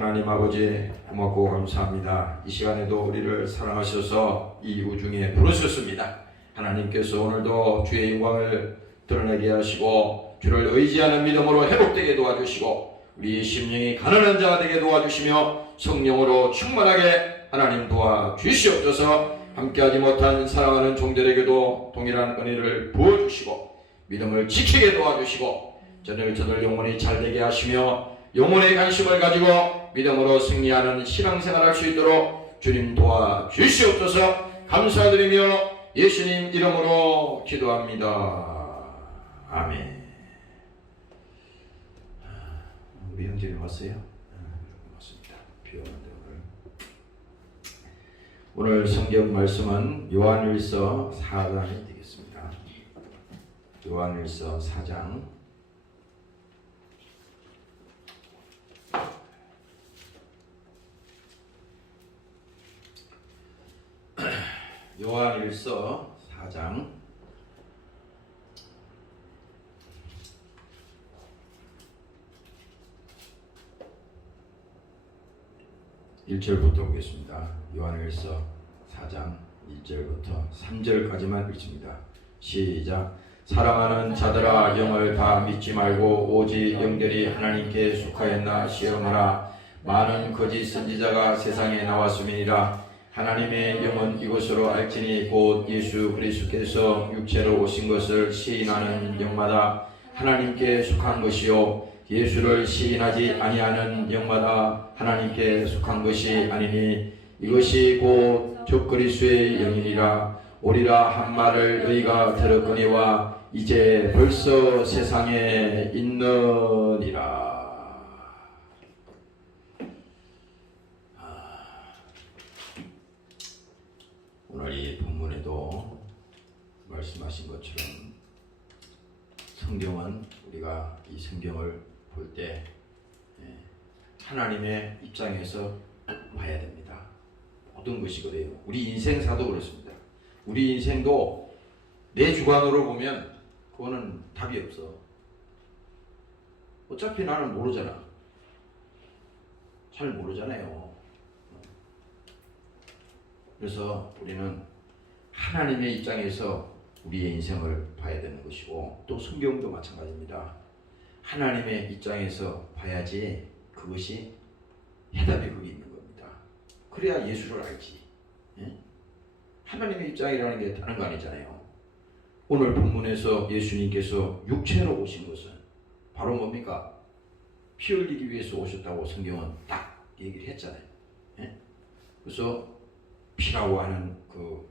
하나님 아버지 고맙고 감사합니다. 이 시간에도 우리를 사랑하셔서 이 우중에 부르셨습니다. 하나님께서 오늘도 주의 영광을 드러내게 하시고 주를 의지하는 믿음으로 회복되게 도와주시고 우리 심령이 가난한 자가 되게 도와주시며 성령으로 충만하게 하나님 도와주시옵소서. 함께하지 못한 사랑하는 종들에게도 동일한 은혜를 부어주시고 믿음을 지키게 도와주시고 저들 영혼이 잘되게 하시며 영혼의 관심을 가지고 믿음으로 승리하는 신앙생활 할 수 있도록 주님 도와주시옵소서. 감사드리며 예수님 이름으로 기도합니다. 아멘. 우리 형제님 왔어요? 맞습니다. 비 오는데 오늘 성경 말씀은 요한일서 4장이 되겠습니다. 요한일서 4장 요한일서 4장 1절부터 보겠습니다. 요한일서 4장 1절부터 3절까지만 읽습니다. 시작. 사랑하는 자들아, 영을 다 믿지 말고 오직 영들이 하나님께 속하였나 시험하라. 많은 거짓 선지자가 세상에 나왔음이니라. 하나님의 영은 이것으로 알지니 곧 예수 그리스도께서 육체로 오신 것을 시인하는 영마다 하나님께 속한 것이요 예수를 시인하지 아니하는 영마다 하나님께 속한 것이 아니니 이것이 곧 적그리스도의 영이니라. 오리라 한 말을 너희가 들었거니와 이제 벌써 세상에 있느니라. 오늘 이 본문에도 말씀하신 것처럼 성경은 우리가 이 성경을 볼 때 하나님의 입장에서 봐야 됩니다. 모든 것이 그래요. 우리 인생사도 그렇습니다. 우리 인생도 내 주관으로 보면 그거는 답이 없어. 어차피 나는 모르잖아. 잘 모르잖아요. 그래서 우리는 하나님의 입장에서 우리의 인생을 봐야 되는 것이고 또 성경도 마찬가지입니다. 하나님의 입장에서 봐야지 그것이 해답이 거기 있는 겁니다. 그래야 예수를 알지. 하나님의 입장이라는 게 다른 거 아니잖아요. 오늘 본문에서 예수님께서 육체로 오신 것은 바로 뭡니까? 피 흘리기 위해서 오셨다고 성경은 딱 얘기를 했잖아요. 그래서 피라고 하는 그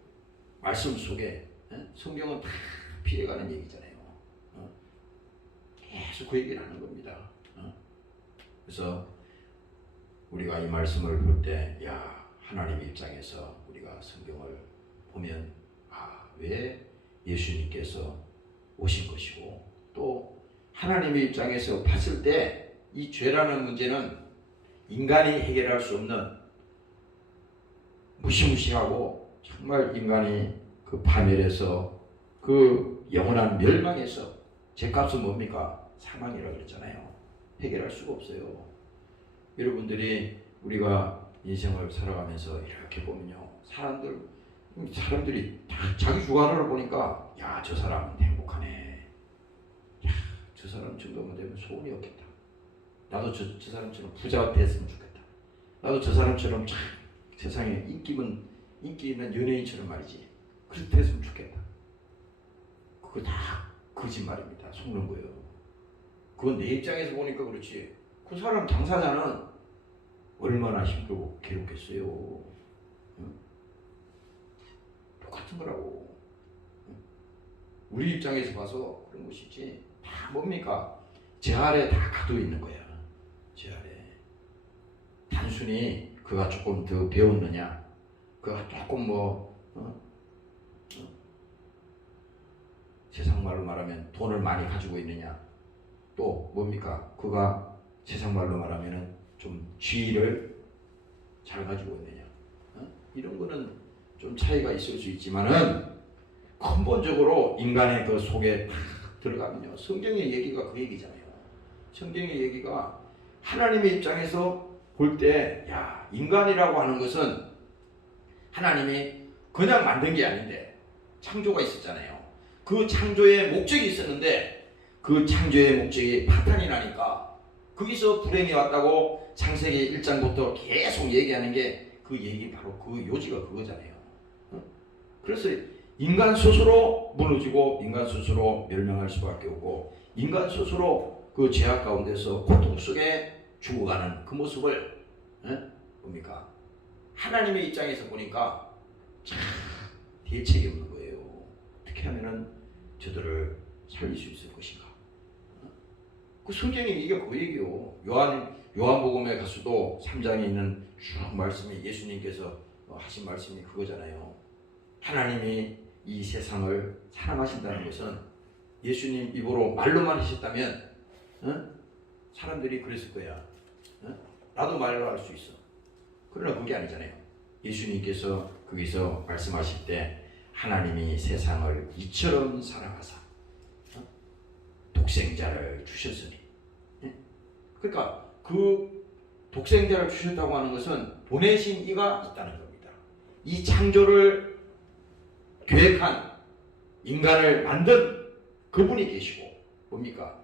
말씀 속에 성경은 다 피해가는 얘기잖아요. 계속 그 얘기를 하는 겁니다. 그래서 우리가 이 말씀을 볼 때, 야, 하나님의 입장에서 우리가 성경을 보면, 왜 예수님께서 오신 것이고, 또 하나님의 입장에서 봤을 때 이 죄라는 문제는 인간이 해결할 수 없는 무시무시하고 정말 인간이 그 파멸해서 그 영원한 멸망에서 죄값은 뭡니까? 사망이라고 그랬잖아요. 해결할 수가 없어요. 여러분들이 우리가 인생을 살아가면서 이렇게 보면요, 사람들이 다 자기 주관으로 보니까 야, 저 사람 행복하네. 야, 저 사람 정도만 되면 소원이 없겠다. 나도 저 사람처럼 부자가 됐으면 좋겠다. 나도 저 사람처럼 참 세상에 인기 있는 연예인처럼 말이지. 그렇게 됐으면 좋겠다. 그거 다 거짓말입니다. 속는 거예요. 그건 내 입장에서 보니까 그렇지. 그 사람 당사자는 얼마나 힘들고 괴롭겠어요. 똑같은 거라고. 우리 입장에서 봐서 그런 것이지. 다 뭡니까? 제 아래 다 가두어 있는 거야. 제 아래. 단순히 그가 조금 더 배웠느냐, 그가 조금 세상 말로 말하면 돈을 많이 가지고 있느냐, 또 뭡니까? 그가 세상 말로 말하면 좀 지위를 잘 가지고 있느냐, 이런 거는 좀 차이가 있을 수 있지만은 근본적으로 인간의 그 속에 탁 들어가면요, 성경의 얘기가 그 얘기잖아요. 성경의 얘기가 하나님의 입장에서 볼 때, 야, 인간이라고 하는 것은 하나님이 그냥 만든 게 아닌데 창조가 있었잖아요. 그 창조의 목적이 있었는데 그 창조의 목적이 파탄이 나니까 거기서 불행이 왔다고 창세기 1장부터 계속 얘기하는 게 그 얘기 바로 그 요지가 그거잖아요. 그래서 인간 스스로 무너지고 인간 스스로 멸망할 수밖에 없고 인간 스스로 그 죄악 가운데서 고통 속에 죽어가는 그 모습을 뭡니까? 하나님의 입장에서 보니까 참 대책이 없는 거예요. 어떻게 하면은 저들을 살릴 수 있을 것인가? 그 성경이 이게 그 얘기요. 요한복음에 가서도 3장에 있는 쭉 말씀이 예수님께서 하신 말씀이 그거잖아요. 하나님이 이 세상을 사랑하신다는 것은 예수님 입으로 말로만 하셨다면 사람들이 그랬을 거야. 나도 말로 할 수 있어. 그러나 그게 아니잖아요. 예수님께서 거기서 말씀하실 때 하나님이 세상을 이처럼 사랑하사 독생자를 주셨으니. 그러니까 그 독생자를 주셨다고 하는 것은 보내신 이가 있다는 겁니다. 이 창조를 계획한 인간을 만든 그분이 계시고 뭡니까?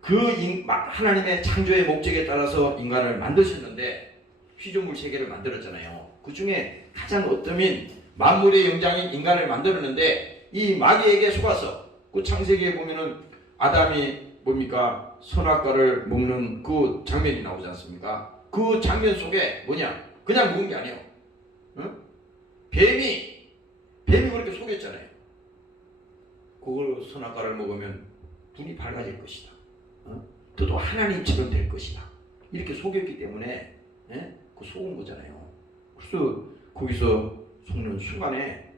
하나님의 창조의 목적에 따라서 인간을 만드셨는데 피조물 세계를 만들었잖아요. 그 중에 가장 어떠민 만물의 영장인 인간을 만들었는데 이 마귀에게 속아서 그 창세기에 보면은 아담이 뭡니까? 선악과를 먹는 그 장면이 나오지 않습니까? 그 장면 속에 뭐냐? 그냥 먹은 게 아니에요. 응? 뱀이 그렇게 속였잖아요. 그걸 선악과를 먹으면 눈이 밝아질 것이다. 너도 하나님처럼 될 것이다. 이렇게 속였기 때문에 그 속은 거잖아요. 그래서 거기서 속는 순간에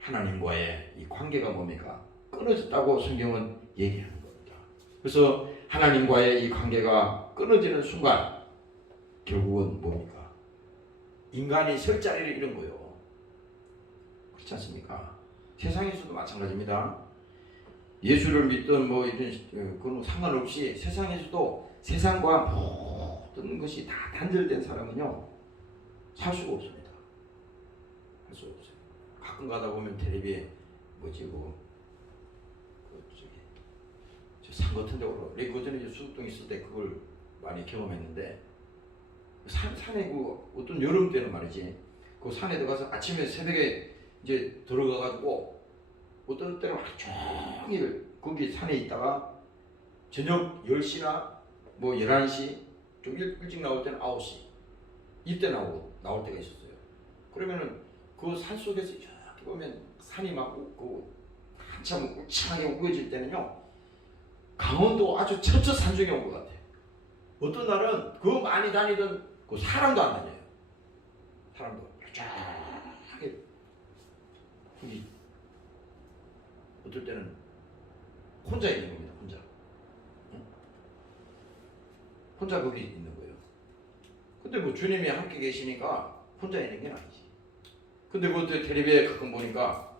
하나님과의 이 관계가 뭡니까? 끊어졌다고 성경은 얘기하는 겁니다. 그래서 하나님과의 이 관계가 끊어지는 순간 결국은 뭡니까? 인간이 설 자리를 잃은 거예요. 그렇지 않습니까? 세상에서도 마찬가지입니다. 예수를 믿든 뭐 이런 그건 상관없이 세상에서도 세상과 모든 것이 다 단절된 사람은요 살 수가 없습니다. 할 수가 없어요. 가끔 가다 보면 텔레비에 산 같은 데 올라. 내가 그전에 수도동에 있을 때 그걸 많이 경험했는데 산에 그 어떤 여름 때는 말이지 그 산에 들어가서 아침에 새벽에 이제 들어가가지고 어떤 때는 하루 종일 거기 산에 있다가 저녁 10시나 뭐 11시 좀 일찍 나올 때는 9시 이때 나올 때가 있었어요. 그러면은 그 산 속에서 이렇게 보면 산이 막 한참 울창하게 우거질 때는요 강원도 아주 처처 산중에 온 것 같아. 어떤 날은 그 많이 다니던 그 사람도 안 다녀요. 사람도 쫙 거기 어떨 때는 혼자 있는 겁니다. 혼자 거기 있는 거예요. 근데 뭐 주님이 함께 계시니까 혼자 있는 게 아니지. 근데 그것도 텔레비에 가끔 보니까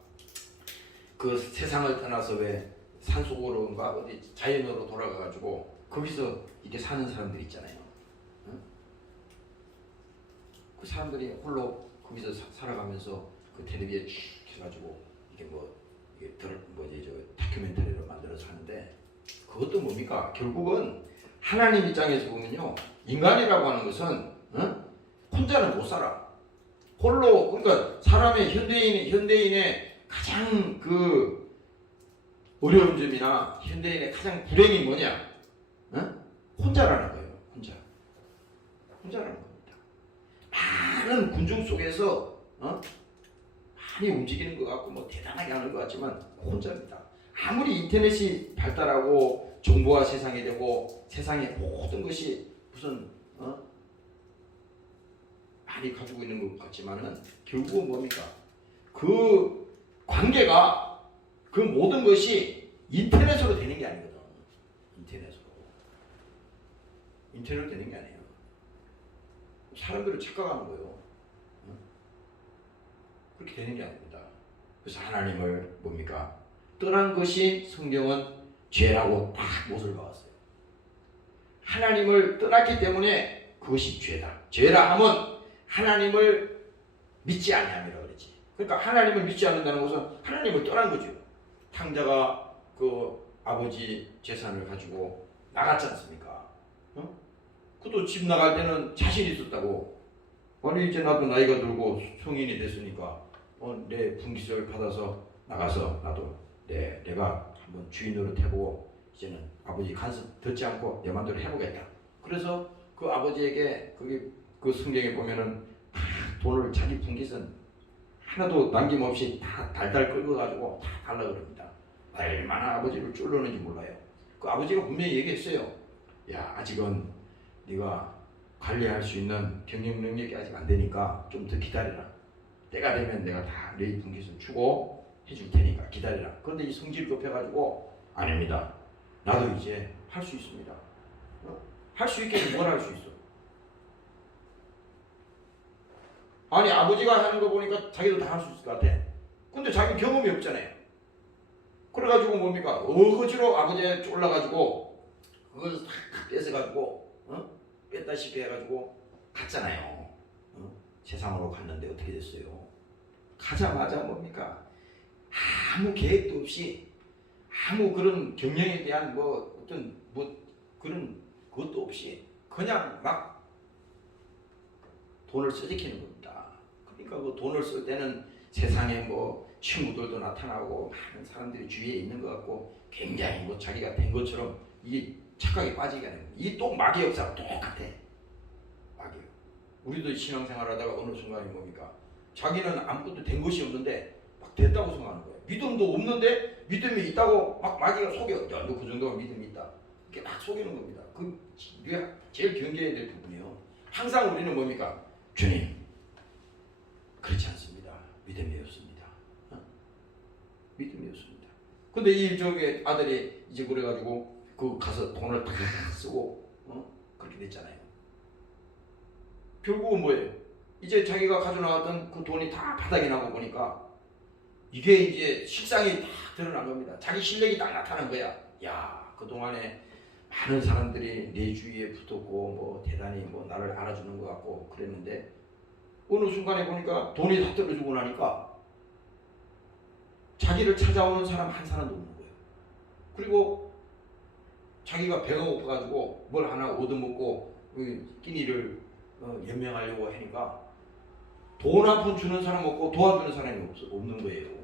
그 세상을 떠나서 왜 산속으로인가 어디 자연으로 돌아가가지고 거기서 이렇게 사는 사람들 있잖아요. 그 사람들이 홀로 거기서 살아가면서 그 텔레비에 쭉 해가지고 이게 다큐멘터리로 만들어서 하는데 그것도 뭡니까? 결국은 하나님 입장에서 보면요 인간이라고 하는 것은 혼자는 못 살아. 홀로 그러니까 사람의 현대인의 가장 그 어려운 점이나 현대인의 가장 불행이 뭐냐? 혼자라는 거예요. 혼자라는 겁니다. 많은 군중 속에서 많이 움직이는 것 같고 뭐 대단하게 하는 것 같지만 혼자입니다. 아무리 인터넷이 발달하고 정보화 세상이 되고 세상의 모든 것이 무슨 많이 가지고 있는 것 같지만은 결국은 뭡니까? 그 관계가 그 모든 것이 인터넷으로 되는 게 아니거든. 인터넷으로 되는 게 아니에요. 사람들을 착각하는 거예요. 그렇게 되는 게 아닙니다. 그래서 하나님을 뭡니까? 떠난 것이 성경은 죄라고 딱 못을 박았어요. 하나님을 떠났기 때문에 그것이 죄다. 죄라 함은 하나님을 믿지 아니함이라 그러지. 그러니까 하나님을 믿지 않는다는 것은 하나님을 떠난 거죠. 탕자가 그 아버지 재산을 가지고 나갔지 않습니까? 그도 집 나갈 때는 자신이 있었다고. 아니 이제 나도 나이가 들고 성인이 됐으니까 내 분깃을 받아서 나가서 나도 내가 한번 주인 노릇 해보고 이제는 아버지 간섭 듣지 않고 내 맘대로 해보겠다. 그래서 그 아버지에게 그 성경에 보면은 다 돈을 자기 분깃은 하나도 남김없이 다 달달 긁어가지고 다 달라 그럽니다. 얼마나 아버지를 쫄르는지 몰라요. 그 아버지가 분명히 얘기했어요. 야 아직은 네가 관리할 수 있는 경영 능력이 아직 안 되니까 좀 더 기다려라. 때가 되면 내가 다 네 분깃을 주고 해줄 테니까 기다려라. 그런데 이 성질이 급해가지고 아닙니다. 나도 이제 할 수 있습니다. 할 수 있게 뭘 할 수 있어? 아니 아버지가 하는 거 보니까 자기도 다 할 수 있을 것 같아. 근데 자기 경험이 없잖아요. 그래가지고 뭡니까? 어거지로 아버지에 쫄라가지고 그걸 다 뺏어가지고 뺐다시피 해가지고 갔잖아요. 세상으로 갔는데 어떻게 됐어요? 가자마자 뭡니까? 아무 계획도 없이 아무 그런 경영에 대한 그런 것도 없이 그냥 막 돈을 쓰지키는 겁니다. 그러니까 그 돈을 쓸 때는 세상에 친구들도 나타나고 많은 사람들이 주위에 있는 것 같고 굉장히 자기가 된 것처럼 이게 착각에 빠지게 하는 거예요. 이게 또 마귀 역사가 똑같아. 마귀. 우리도 신앙생활하다가 어느 순간에 뭡니까? 자기는 아무것도 된 것이 없는데 막 됐다고 생각하는 거예요. 믿음도 없는데 믿음이 있다고 막 마귀가 속여. 야, 너 그 정도면 믿음이 있다. 이렇게 막 속이는 겁니다. 우리가 제일 경계해야 될 부분이에요. 항상 우리는 뭡니까? 주님, 그렇지 않습니다. 믿음이 없습니다. 믿음이 없습니다. 근데 저기 아들이 이제 그래가지고 가서 돈을 다 쓰고 그렇게 됐잖아요. 결국은 뭐예요? 이제 자기가 가져나왔던 그 돈이 다 바닥이 나고 보니까 이게 이제 실상이 다 드러난 겁니다. 자기 실력이 딱 나타난 거야. 야, 그동안에 많은 사람들이 내 주위에 붙었고 대단히 나를 알아주는 것 같고 그랬는데 어느 순간에 보니까 돈이 다 떨어지고 나니까 자기를 찾아오는 사람 한 사람도 없는 거예요. 그리고 자기가 배가 고파가지고 뭘 하나 얻어먹고 끼니를 연명하려고 하니까 돈 한 푼 주는 사람 없고 도와주는 사람이 없는 거예요.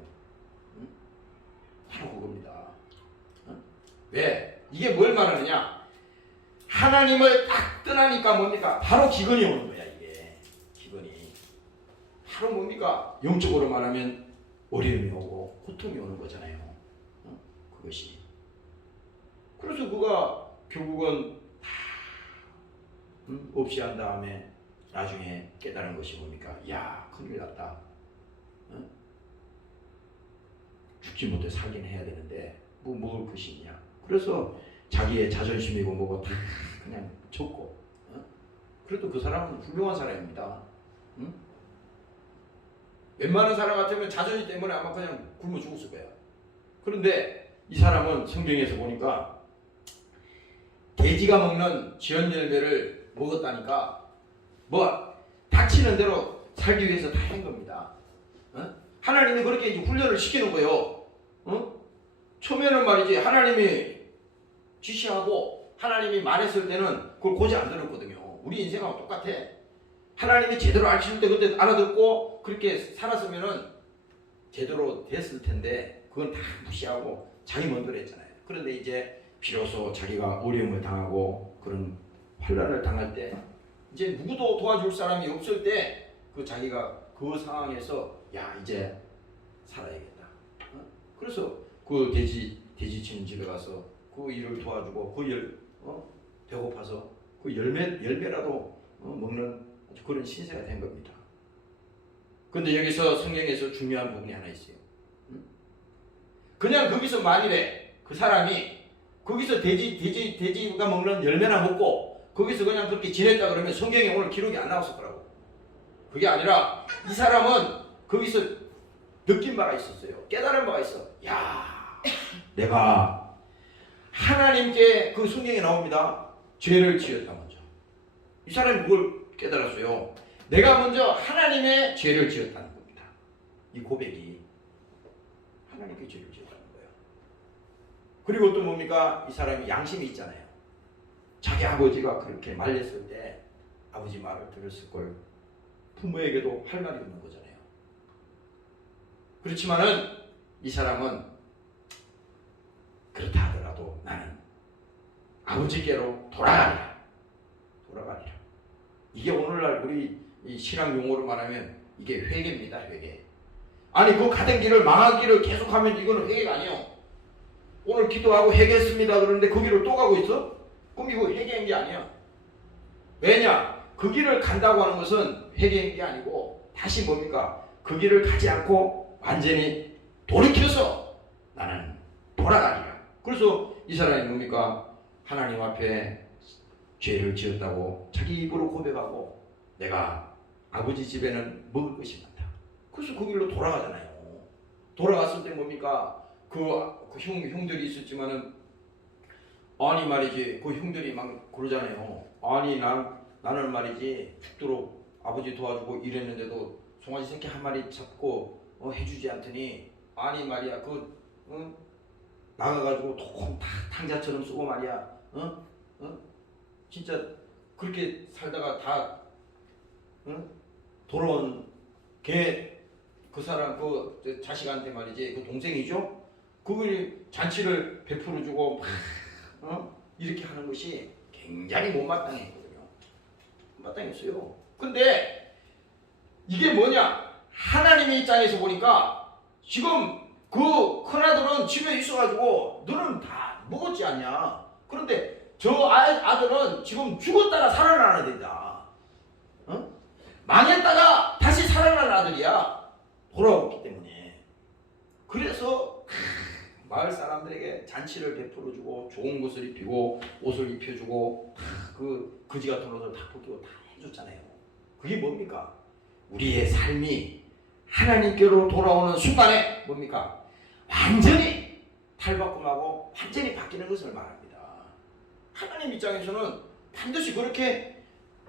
바로 그겁니다. 왜? 이게 뭘 말하느냐? 하나님을 딱 떠나니까 뭡니까? 바로 기근이 오는 거야. 이게 기근이 바로 뭡니까? 영적으로 말하면 어려움이 오고 고통이 오는 거잖아요. 그것이. 그래서 그가 결국은 다 없이 한 다음에 나중에 깨달은 것이 뭡니까? 야, 큰일 났다. 죽지 못해 살긴 해야 되는데 먹을 것이 있냐. 그래서 자기의 자존심이고 뭐고 다 그냥 줬고. 그래도 그 사람은 훌륭한 사람입니다. 웬만한 사람 같으면 자존심 때문에 아마 그냥 굶어 죽었을 거야. 그런데 이 사람은 성경에서 보니까 돼지가 먹는 지연 열매를 먹었다니까 닥치는 대로 살기 위해서 다 한 겁니다. 하나님이 그렇게 이제 훈련을 시키는 거예요. 처음에는 말이지 하나님이 지시하고 하나님이 말했을 때는 그걸 고지 안 들었거든요. 우리 인생하고 똑같아. 하나님이 제대로 알려줄 때 그때 알아듣고 그렇게 살았으면은 제대로 됐을 텐데 그건 다 무시하고 자기 먼저 했잖아요. 그런데 이제 비로소 자기가 어려움을 당하고 그런 환난을 당할 때 이제 누구도 도와줄 사람이 없을 때 자기가 그 상황에서 야 이제 살아야겠다. 그래서 그 돼지 치는 집에 가서 그 일을 도와주고 배고파서 그 열매라도 먹는 그런 신세가 된 겁니다. 근데 여기서 성경에서 중요한 부분이 하나 있어요. 그냥 거기서 만일에 그 사람이 거기서 돼지가 먹는 열매나 먹고 거기서 그냥 그렇게 지냈다 그러면 성경에 오늘 기록이 안 나왔을 거라고. 그게 아니라 이 사람은 거기서 느낀 바가 있었어요. 깨달은 바가 있어. 야, 내가 하나님께 그 성경에 나옵니다. 죄를 지었다 먼저. 이 사람이 그걸 깨달았어요. 내가 먼저 하나님의 죄를 지었다는 겁니다. 이 고백이 하나님께 죄를 지었다는 거예요. 그리고 또 뭡니까? 이 사람이 양심이 있잖아요. 자기 아버지가 그렇게 말렸을 때 아버지 말을 들었을 걸 부모에게도 할 말이 없는 거잖아요. 그렇지만은 이 사람은 그렇다 하더라도 나는 아버지께로 돌아가리라. 이게 오늘날 우리 이 신앙 용어로 말하면 이게 회개입니다. 회개. 아니 그 가던 길을 망한 길을 계속하면 이거는 회개가 아니에요. 오늘 기도하고 회개했습니다 그러는데 그 길을 또 가고 있어? 그럼 이거 회개한 게 아니야. 왜냐? 그 길을 간다고 하는 것은 회개한 게 아니고 다시 뭡니까? 그 길을 가지 않고 완전히 돌이켜서 나는 돌아가리라. 그래서 이 사람이 뭡니까? 하나님 앞에 죄를 지었다고 자기 입으로 고백하고 내가 아버지 집에는 먹을 것이 많다. 그래서 그 길로 돌아가잖아요. 돌아갔을 때 뭡니까? 그 형들이 있었지만은 아니 말이지 그 형들이 막 그러잖아요. 아니 나는 말이지 죽도록 아버지 도와주고 이랬는데도 송아지 새끼 한 마리 잡고 해주지 않더니 아니 말이야 나가가지고 통 탕자처럼 쓰고 말이야 진짜 그렇게 살다가 다 돌아온 걔 그 사람 그 자식한테 말이지 그 동생이죠. 그걸 잔치를 베풀어 주고 이렇게 하는 것이 굉장히 못마땅했거든요. 못마땅했어요. 근데 이게 뭐냐? 하나님의 입장에서 보니까 지금 그 큰아들은 집에 있어가지고 너는 다 먹었지 않냐? 그런데 저 아들은 지금 죽었다가 살아나는 애들이다. 망했다가 다시 살아난 아들이야. 돌아왔기 때문에. 그래서 마을 사람들에게 잔치를 베풀어주고 좋은 것을 입히고 옷을 입혀주고 그 거지 같은 옷을 다 벗기고 다 해줬잖아요. 그게 뭡니까? 우리의 삶이 하나님께로 돌아오는 순간에 뭡니까? 완전히 탈바꿈하고 완전히 바뀌는 것을 말합니다. 하나님 입장에서는 반드시 그렇게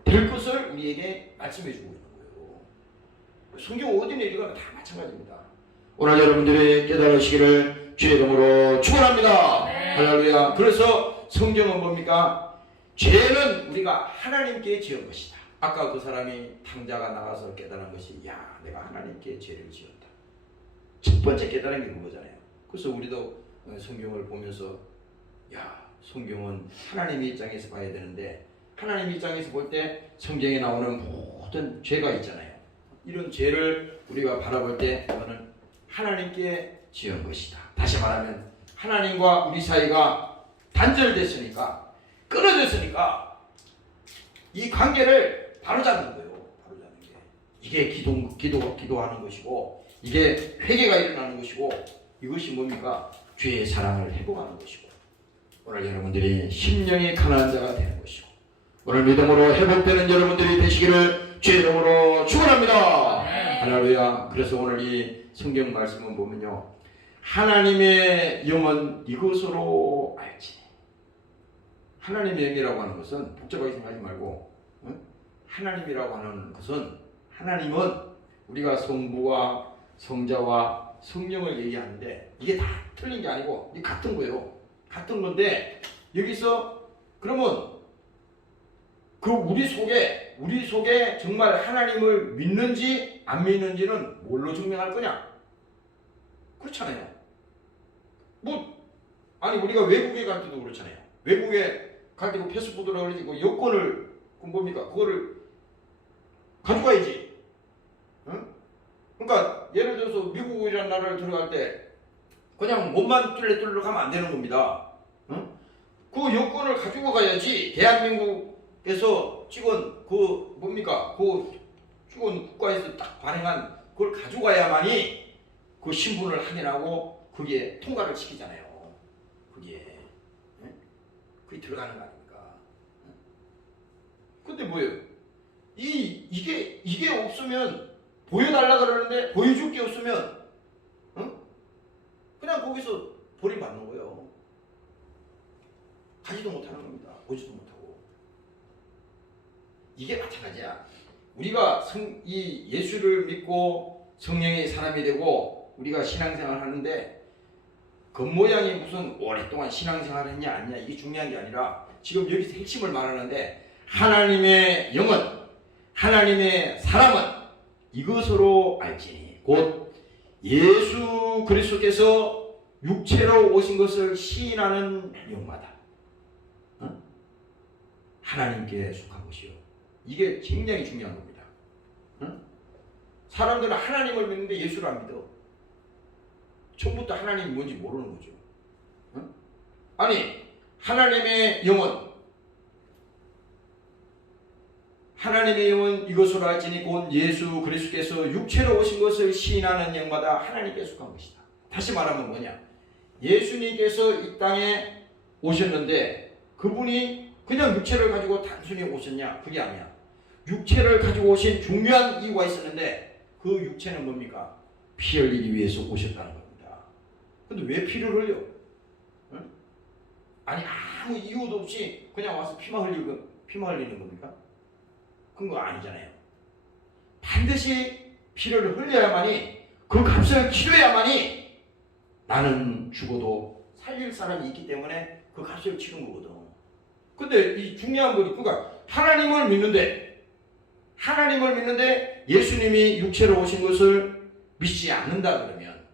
될 것을 우리에게 말씀해 주고 있는 거예요. 성경 어디 내리거나 다 마찬가지입니다. 오늘 여러분들이 깨달으시기를 주의 이름으로 축원합니다. 할렐루야. 그래서 성경은 뭡니까? 죄는 우리가 하나님께 지은 것이다. 아까 그 사람이 탕자가 나가서 깨달은 것이 야 내가 하나님께 죄를 지었다. 첫 번째 깨달은 게 그거잖아요. 그래서 우리도 성경을 보면서 야 성경은 하나님의 입장에서 봐야 되는데 하나님 입장에서 볼 때 성경에 나오는 모든 죄가 있잖아요. 이런 죄를 우리가 바라볼 때 이거는 하나님께 지은 것이다. 다시 말하면 하나님과 우리 사이가 단절됐으니까 끊어졌으니까 이 관계를 바로잡는 거예요. 바로잡는 게 이게 기도하는 것이고 이게 회개가 일어나는 것이고 이것이 뭡니까? 죄의 사랑을 회복하는 것이고 오늘 여러분들이 심령이 가난한 자가 되는 것이고 오늘 믿음으로 회복되는 여러분들이 되시기를 주의 이름으로 축원합니다. 할렐루야. 그래서 오늘 이 성경 말씀을 보면요. 하나님의 영은 이것으로 알지. 하나님의 영이라고 하는 것은 복잡하게 생각하지 말고 하나님이라고 하는 것은 하나님은 우리가 성부와 성자와 성령을 얘기하는데 이게 다 틀린 게 아니고 이게 같은 거예요. 같은 건데 여기서 그러면 그 우리 속에 정말 하나님을 믿는지 안 믿는지는 뭘로 증명할 거냐? 그렇잖아요. 아니 우리가 외국에 갈 때도 그렇잖아요. 외국에 갈 때 그 패스포드라고 그러지 그 여권을 뭡니까? 그거를 가져가야지. 응? 그러니까 예를 들어서 미국이라는 나라를 들어갈 때 그냥 몸만 뚫레뚫레 가면 안 되는 겁니다. 응? 그 여권을 가지고 가야지. 대한민국에서 찍은 그 뭡니까? 그 찍은 국가에서 딱 발행한 그걸 가져가야만이 그 신분을 확인하고 그게 통과를 시키잖아요. 그게 들어가는 거 아닙니까? 근데 뭐예요? 이게 없으면 보여달라 그러는데 보여줄 게 없으면 그냥 거기서 버림받는 거예요. 가지도 못하는 겁니다. 보지도 못하고. 이게 마찬가지야. 우리가 이 예수를 믿고 성령의 사람이 되고 우리가 신앙생활 하는데 겉모양이 무슨 오랫동안 신앙생활 했냐 아니냐 이게 중요한 게 아니라 지금 여기서 핵심을 말하는데 하나님의 영은 하나님의 사람은 이것으로 알지니 곧 예수 그리스도께서 육체로 오신 것을 시인하는 영마다 하나님께 속한 것이요. 이게 굉장히 중요한 겁니다. 사람들은 하나님을 믿는데 예수를 안 믿어. 처음부터 하나님이 뭔지 모르는 거죠. 아니 하나님의 영은 이것으로 알지니 곧 예수 그리스도께서 육체로 오신 것을 시인하는 영마다 하나님께 속한 것이다. 다시 말하면 뭐냐? 예수님께서 이 땅에 오셨는데 그분이 그냥 육체를 가지고 단순히 오셨냐? 그게 아니야. 육체를 가지고 오신 중요한 이유가 있었는데 그 육체는 뭡니까? 피 흘리기 위해서 오셨다는 겁니다. 근데 왜 피를 흘려? 응? 아니 아무 이유도 없이 그냥 와서 피만 흘리는 겁니까? 그런 거 아니잖아요. 반드시 피를 흘려야만이 그 값을 치러야만이 나는 죽어도 살릴 사람이 있기 때문에 그 값을 치른 거거든. 근데 이 중요한 거니 그러니까 하나님을 믿는데 예수님이 육체로 오신 것을 믿지 않는다 그러면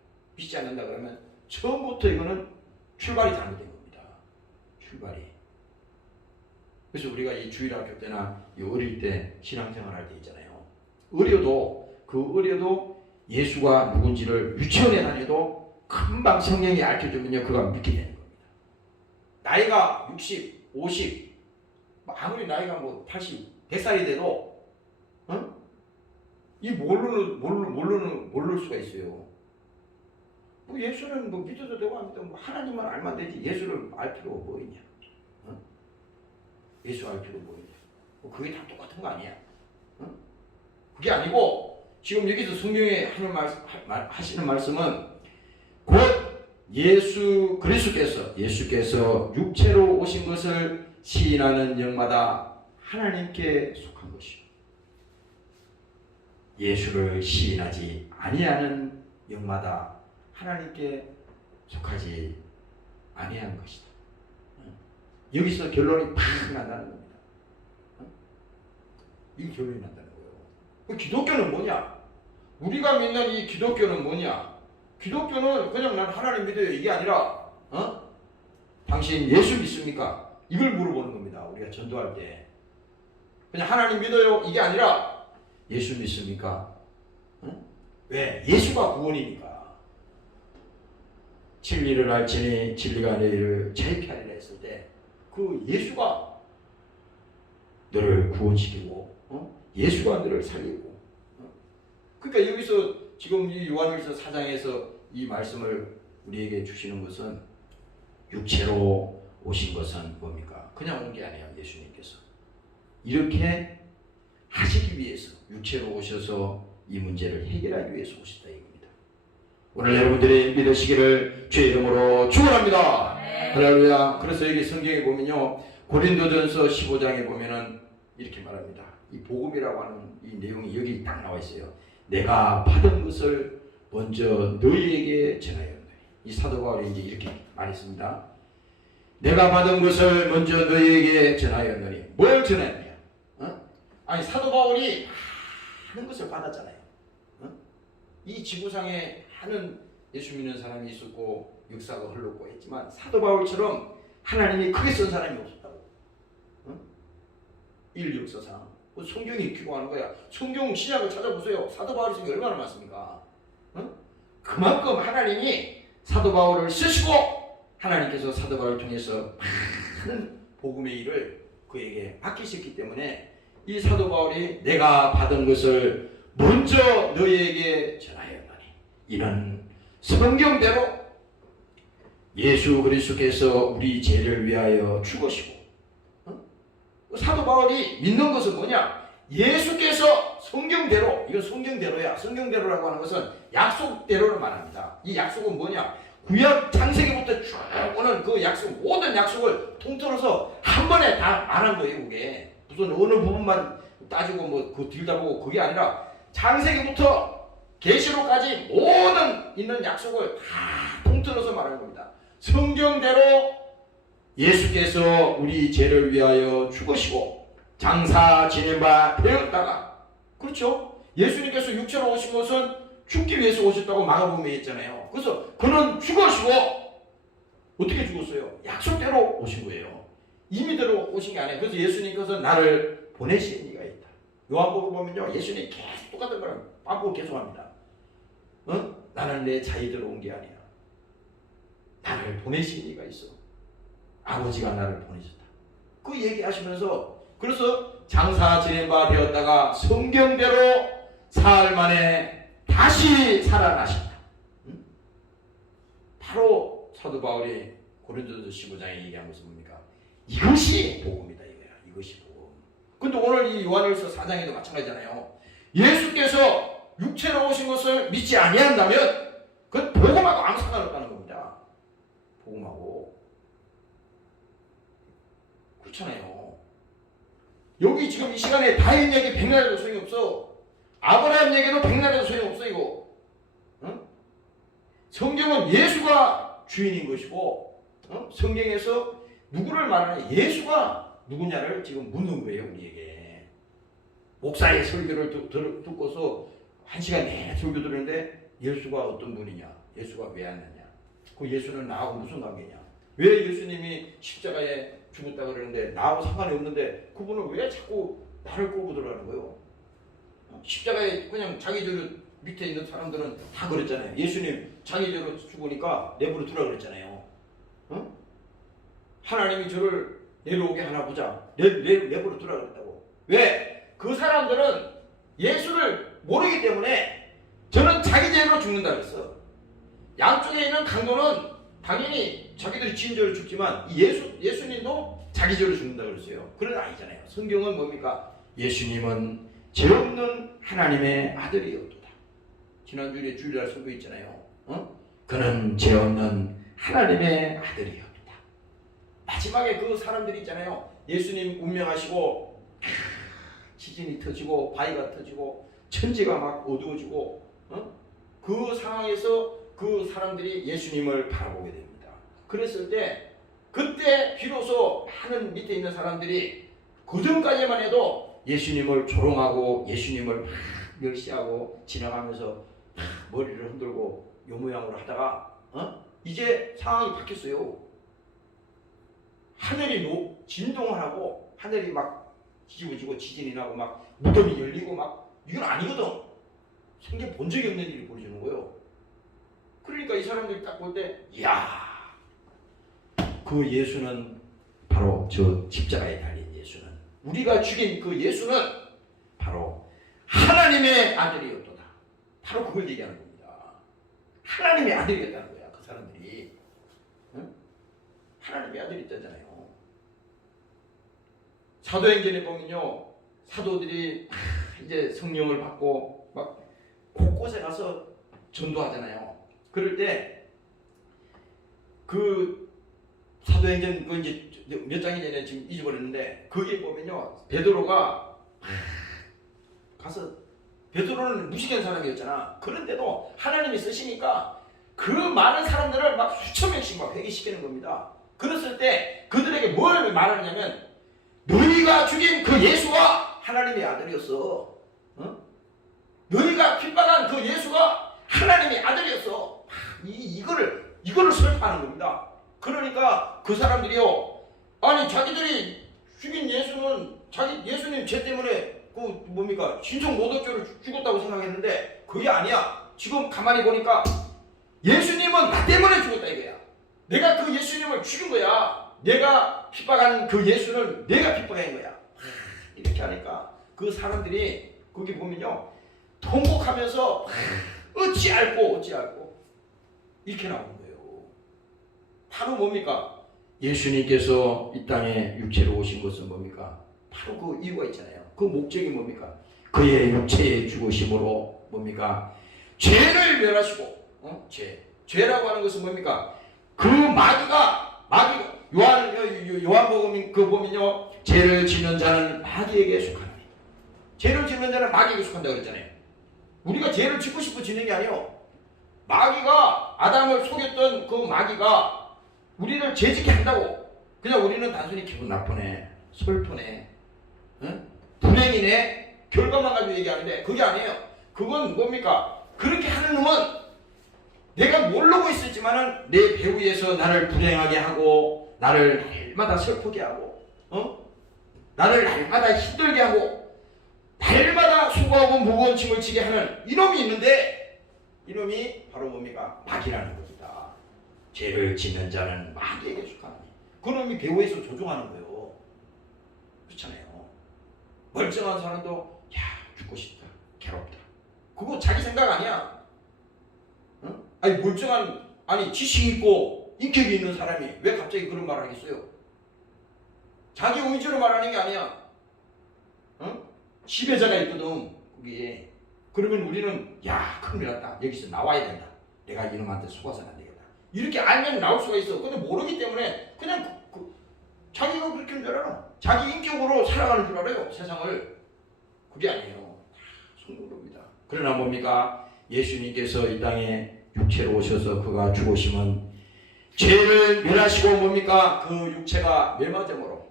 처음부터 이거는 출발이 잘못된 겁니다. 출발이. 그래서 우리가 이 주일학교 때나 이 어릴 때 신앙생활 할 때 있잖아요. 어려도 예수가 누군지를 유치원에 다녀도 금방 성령이 알려주면요 그가 믿게 되는 겁니다. 나이가 60, 50, 아무리 나이가 뭐 80, 100살이 돼도 이 모를 수가 있어요. 뭐 예수는 뭐 믿어도 되고 안 믿어도 뭐 하나님만 알면 되지 예수를 알 필요가 뭐 있냐? 예수 알 필요가 뭐 있냐? 뭐 그게 다 똑같은 거 아니야? 그게 아니고 지금 여기서 성경에 하시는 말씀은 곧 예수 그리스도께서 육체로 오신 것을 시인하는 영마다 하나님께 속한 것이요. 예수를 시인하지 아니하는 영마다 하나님께 속하지 아니한 것이다. 여기서 결론이 팍 난다는 겁니다. 이 결론이 난다는 거예요. 기독교는 뭐냐? 우리가 믿는 이 기독교는 뭐냐? 기독교는 그냥 난 하나님 믿어요 이게 아니라 당신 예수 믿습니까? 이걸 물어보는 겁니다. 우리가 전도할 때 그냥 하나님 믿어요 이게 아니라 예수 믿습니까? 왜? 예수가 구원이니까. 진리를 알지니 진리가 너희를 자유케 하리라 했을 때 그 예수가 너를 구원시키고 예수가 너를 살리고 그러니까 여기서 지금 이 요한일서 4장에서 이 말씀을 우리에게 주시는 것은 육체로 오신 것은 뭡니까? 그냥 온 게 아니에요. 예수님께서 이렇게 하시기 위해서 육체로 오셔서 이 문제를 해결하기 위해서 오셨다 이겁니다. 오늘 여러분들이 믿으시기를 주의 이름으로 축원합니다. 할렐루야. 그래서 여기 성경에 보면요 고린도전서 15장에 보면은 이렇게 말합니다. 이 복음이라고 하는 이 내용이 여기 딱 나와 있어요. 내가 받은 것을 먼저 너희에게 전하였노니. 이 사도 바울이 이제 이렇게 말했습니다. 내가 받은 것을 먼저 너희에게 전하였노니. 뭘 전하였냐? 아니 사도 바울이 많은 것을 받았잖아요. 이 지구상에 많은 예수 믿는 사람이 있었고 역사가 흘렀고 했지만 사도 바울처럼 하나님이 크게 쓴 사람이 없었다고. 역사상 성경이 기고하는 거야. 성경 신약을 찾아보세요. 사도 바울이 쓴 게 얼마나 많습니까? 그만큼 하나님이 사도 바울을 쓰시고 하나님께서 사도 바울을 통해서 많은 복음의 일을 그에게 맡기셨기 때문에 이 사도 바울이 내가 받은 것을 먼저 너희에게 전하였노니 이는 성경대로 예수 그리스도께서 우리 죄를 위하여 죽으시고 사도 바울이 믿는 것은 뭐냐? 예수께서 성경대로, 이건 성경대로야. 성경대로라고 하는 것은 약속대로를 말합니다. 이 약속은 뭐냐? 구약 창세기부터 쭉 오는 그 약속, 모든 약속을 통틀어서 한 번에 다 말한 거예요. 그게 무슨 어느 부분만 따지고 뭐 그 들여다보고 그게 아니라 창세기부터 계시록까지 모든 있는 약속을 다 통틀어서 말하는 겁니다. 성경대로 예수께서 우리 죄를 위하여 죽으시고 장사 지낸 바 되었다가, 그렇죠? 예수님께서 육체로 오신 것은 죽기 위해서 오셨다고 마가복음에 했잖아요. 그래서 그는 죽으시고 어떻게 죽었어요? 약속대로 오신 거예요. 임의대로 오신 게 아니에요. 그래서 예수님께서 나를 보내신 이가 있다. 요한복음 보면요, 예수님이 계속 똑같은 거를 반복 계속합니다. 나는 내 자의대로 온 게 아니야. 나를 보내신 이가 있어. 아버지가 나를 보내셨다. 그 얘기하시면서, 그래서 장사 지낸 바 되었다가 성경대로 사흘 만에 다시 살아나셨다. 바로 사도 바울이 고린도서 15장에 얘기한 것은 뭡니까? 이것이 복음이다 이거야. 이것이 복음. 근데 오늘 이 요한일서 4장에도 마찬가지잖아요. 예수께서 육체로 오신 것을 믿지 아니한다면 그건 복음하고 아무 상관없다는 겁니다. 복음하고. 그렇잖아요. 여기 지금 이 시간에 다윗 얘기 백날해도 소용이 없어. 아브라함 얘기도 백날해도 소용이 없어 이거. 응? 성경은 예수가 주인인 것이고, 성경에서 누구를 말하냐, 예수가 누구냐를 지금 묻는 거예요 우리에게. 목사의 설교를 듣고서 1시간 내내 설교 들었는데 예수가 어떤 분이냐, 예수가 왜 왔느냐, 그 예수는 나하고 무슨 관계냐, 왜 예수님이 십자가에 죽었다 그러는데 나하고 상관이 없는데 그분은 왜 자꾸 나를 끌고 들어가는 거예요? 십자가에 그냥 자기대로 밑에 있는 사람들은 다 그랬잖아요. 예수님 자기대로 죽으니까 내버려 두라 그랬잖아요. 하나님이 저를 내려오게 하나 보자. 내버려 두라 그랬다고. 왜? 그 사람들은 예수를 모르기 때문에 저는 자기대로 죽는다 그랬어. 양쪽에 있는 강도는 당연히 자기들이 지은 죄를 죽지만 예수님도 자기 죄를 죽는다 그랬어요. 그런 아니잖아요. 성경은 뭡니까? 예수님은 죄 없는 하나님의 아들이었다. 지난주에 주일날 설교 있잖아요. 그는 죄 없는 하나님의 아들이었다. 마지막에 그 사람들이 있잖아요. 예수님 운명하시고 지진이 터지고 바위가 터지고 천지가 막 어두워지고, 그 상황에서 그 사람들이 예수님을 바라보게 됩니다. 그랬을 때 그때 비로소 많은 밑에 있는 사람들이 그전까지만 해도 예수님을 조롱하고 예수님을 막 멸시하고 지나가면서 머리를 흔들고 요 모양으로 하다가 이제 상황이 바뀌었어요. 하늘이 진동을 하고 하늘이 막 뒤집어지고 지진이 나고 막 무덤이 열리고 막, 이건 아니거든. 생전 본 적이 없는 일이 벌어지는 거예요. 그러니까 이 사람들이 딱 볼 때, 이야, 그 예수는 바로 저 십자가에 달린 예수는, 우리가 죽인 그 예수는 바로 하나님의 아들이었도다. 바로 그걸 얘기하는 겁니다. 하나님의 아들이었다는 거야, 그 사람들이. 하나님의 아들이 있다잖아요. 사도행전에 보면요, 사도들이 이제 성령을 받고 막 곳곳에 가서 전도하잖아요. 그럴 때 그 사도행전 그 이제 몇 장이 전에 지금 잊어버렸는데, 거기에 보면요, 베드로가 가서, 베드로는 무식한 사람이었잖아. 그런데도 하나님이 쓰시니까 그 많은 사람들을 막 수천 명씩 막 회개시키는 겁니다. 그랬을 때 그들에게 뭘 말하냐면, 너희가 죽인 그 예수가 하나님의 아들이었어. 너희가 핍박한 그 예수가 하나님의 아들이었어. 이거를 설파하는 겁니다. 그러니까 그 사람들이요, 아니 자기들이 죽인 예수는 예수님 죄 때문에 그 뭡니까, 신성 모독죄로 죽었다고 생각했는데 그게 아니야. 지금 가만히 보니까 예수님은 나 때문에 죽었다 이거야. 내가 그 예수님을 죽인 거야. 내가 핍박한 그 예수는 내가 핍박한 거야. 이렇게 하니까 그 사람들이 거기 보면요, 통곡하면서 어찌 알고 이렇게 나오는 거예요. 바로 뭡니까? 예수님께서 이 땅에 육체로 오신 것은 뭡니까? 바로 그 이유가 있잖아요. 그 목적이 뭡니까? 그의 육체의 죽으심으로 뭡니까? 죄를 멸하시고, 죄라고 하는 것은 뭡니까? 그 마귀가 요한복음 그 보면요, 죄를 짓는 자는 마귀에게 속하나니. 죄를 짓는 자는 마귀에게 속한다고 그랬잖아요. 우리가 죄를 짓고 싶어 짓는 게 아니에요. 마귀가 아담을 속였던 그 마귀가 우리를 죄짓게 한다고. 그냥 우리는 단순히 기분 나쁘네, 슬프네, 응? 불행이네, 결과만 가지고 얘기하는데 그게 아니에요. 그건 뭡니까? 그렇게 하는 놈은 내가 모르고 있었지만은 내 배후에서 나를 불행하게 하고 나를 날마다 슬프게 하고 나를 날마다 힘들게 하고 날마다 수고하고 무거운 짐을 지게 하는 이놈이 있는데 이놈이 바로 뭡니까? 마귀라는 겁니다. 죄를 짓는 자는 마귀에게 속하니 그놈이 배후에서 조종하는 거예요. 그렇잖아요. 멀쩡한 사람도 야 죽고 싶다, 괴롭다. 그거 자기 생각 아니야. 응? 아니 멀쩡한 지식 있고 인격이 있는 사람이 왜 갑자기 그런 말을 하겠어요? 자기 의지로 말하는 게 아니야. 응? 지배자가 있거든 거기에. 그러면 우리는 야 큰일 났다, 여기서 나와야 된다, 내가 이놈한테 속아서는 안 되겠다, 이렇게 알면 나올 수가 있어. 근데 모르기 때문에 그냥 자기가 그렇게 하는 줄 알아. 자기 인격으로 살아가는 줄 알아요 세상을. 그게 아니에요. 성공입니다. 그러나 뭡니까? 예수님께서 이 땅에 육체로 오셔서 그가 죽으시면 죄를 멸하시고 뭡니까? 그 육체가 멸맞음으로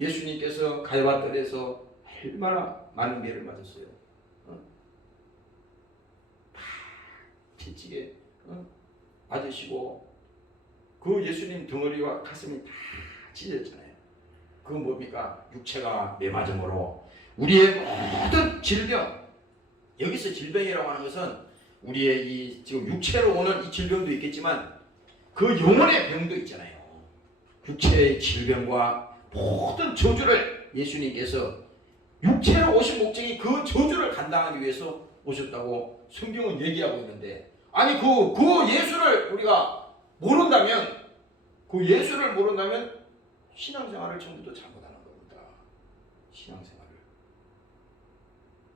예수님께서 갈바뜰에서 얼마나 많은 죄를 맞았어요. 채찍에 맞으시고 그 예수님 덩어리와 가슴이 다 찢어졌잖아요. 그건 뭡니까? 육체가 매맞음으로 우리의 모든 질병, 여기서 질병이라고 하는 것은 우리의 이 지금 육체로 오는 이 질병도 있겠지만 그 영혼의 병도 있잖아요. 육체의 질병과 모든 저주를 예수님께서 육체로 오신 목적이 그 저주를 감당하기 위해서 오셨다고 성경은 얘기하고 있는데, 아니 그 예수를 우리가 모른다면, 그 예수를 모른다면 신앙생활을 처음부터 잘못하는 겁니다. 신앙생활을.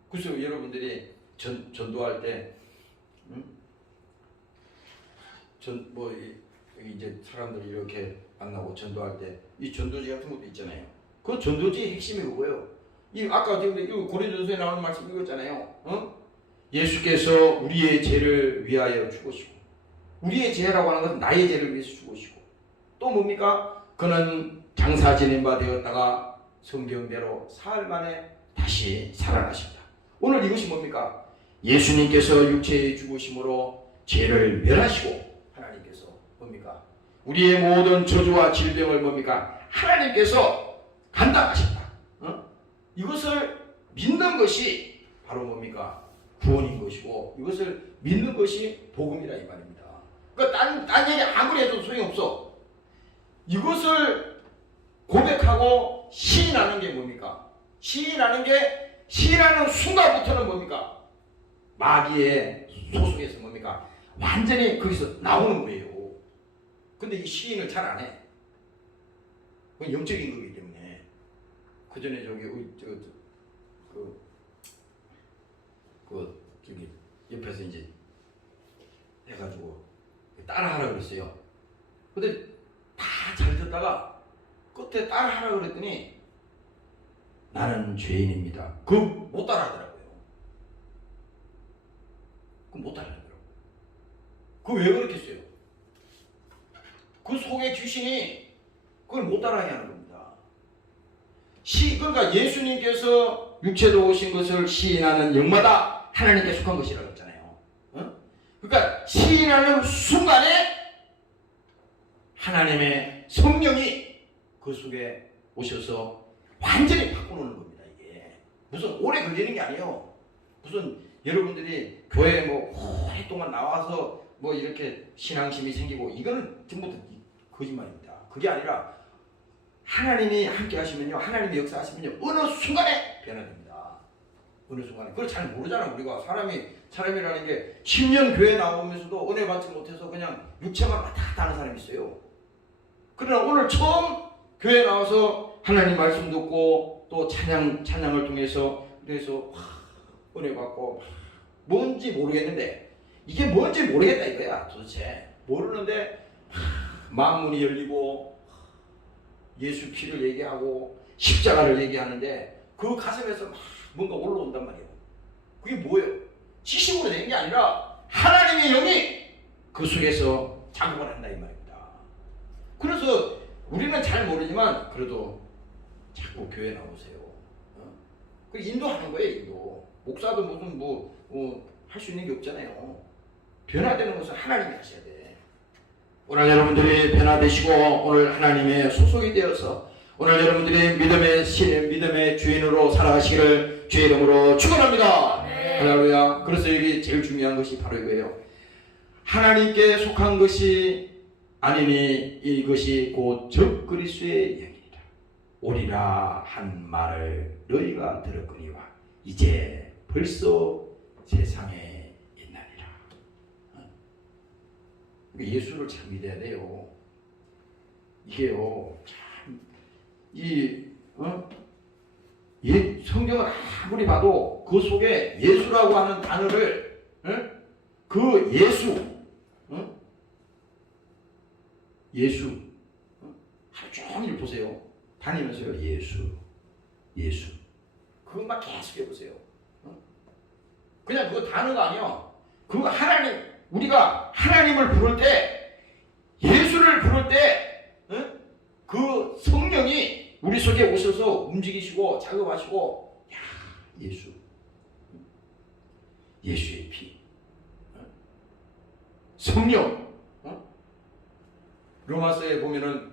그래서 여러분들이 전도할 때 여기 이제 사람들이 이렇게 만나고 전도할 때 이 전도지 같은 것도 있잖아요. 그 전도지의 핵심이 그거예요. 이 아까 지금 고린도서에 나오는 말씀 이거잖아요. 예수께서 우리의 죄를 위하여 죽으시고, 우리의 죄라고 하는 것은 나의 죄를 위해서 죽으시고, 또 뭡니까? 그는 장사 지낸 바 되었다가 성경대로 사흘 만에 다시 살아나신다. 오늘 이것이 뭡니까? 예수님께서 육체의 죽으심으로 죄를 멸하시고, 하나님께서 뭡니까? 우리의 모든 저주와 질병을 뭡니까? 하나님께서 감당하신다. 이것을 믿는 것이 바로 뭡니까? 구원인 것이고, 이것을 믿는 것이 복음이라 이 말입니다. 그러니까 딴 얘기 아무리 해도 소용없어. 이것을 고백하고 시인하는 게 뭡니까? 시인하는 순간부터는 뭡니까? 마귀의 소속에서 뭡니까? 완전히 거기서 나오는 거예요. 근데 이 시인을 잘 안 해. 그건 영적인 거기 때문에. 그 전에 저기 옆에서 이제 해가지고 따라하라 그랬어요. 근데 다 잘 듣다가 끝에 따라하라 그랬더니 나는 죄인입니다. 그거 못 따라하더라고요. 그거 못 따라하더라고요. 그거 왜 그렇겠어요? 그 속에 귀신이 그걸 못 따라하게 하는 겁니다. 그러니까 예수님께서 육체로 오신 것을 시인하는 영마다 하나님께 속한 것이라고 했잖아요. 그러니까 시인하는 순간에 하나님의 성령이 그 속에 오셔서 완전히 바꿔놓는 겁니다. 이게 무슨 오래 걸리는 게 아니에요. 무슨 여러분들이 교회에 오랫동안 나와서 이렇게 신앙심이 생기고, 이거는 전부 다 거짓말입니다. 그게 아니라 하나님이 함께 하시면요, 하나님의 역사하시면요, 어느 순간에 변화됩니다. 어느 순간에. 그걸 잘 모르잖아. 우리가 사람이라는 게 10년 교회 나오면서도 은혜 받지 못해서 그냥 육체만 왔다 갔다 하는 사람이 있어요. 그러나 오늘 처음 교회 나와서 하나님 말씀 듣고 또 찬양을 통해서 그래서 은혜 받고, 뭔지 모르겠는데, 이게 뭔지 모르겠다 이거야. 도대체 모르는데 마음문이 열리고 예수 피를 얘기하고 십자가를 얘기하는데 그 가슴에서 막 뭔가 올라온단 말이에요. 그게 뭐예요? 지식으로 되는 게 아니라 하나님의 영이 그 속에서 작업을 한다 이 말입니다. 그래서 우리는 잘 모르지만 그래도 자꾸 교회 나오세요. 그 인도하는 거예요. 인도. 목사도 무슨 할 수 있는 게 없잖아요. 변화되는 것은 하나님이 하셔야 돼. 오늘 여러분들이 변화되시고 오늘 하나님의 소속이 되어서 오늘 여러분들이 믿음의 주인으로 살아가시기를 주의 이름으로 축원합니다. 할렐루야. 그래서 여기 제일 중요한 것이 바로 이거예요. 하나님께 속한 것이 아니니 이것이 곧 적그리스도의 영이니라. 오리라 한 말을 너희가 들었거니와 이제 벌써 세상에 있나니라. 예수를 잘 믿어야 돼요. 이게요, 참, 성경을 아무리 봐도 그 속에 예수라고 하는 단어를, 그 예수, 하루 종일 보세요. 다니면서요, 예수. 그것만 계속 해보세요. 그냥 그거 단어가 아니야. 그거 하나님, 우리가 하나님을 부를 때, 예수를 부를 때, 그 성령이 우리 속에 오셔서 움직이시고 작업하시고, 야, 예수의 피, 성령. 로마서에 보면은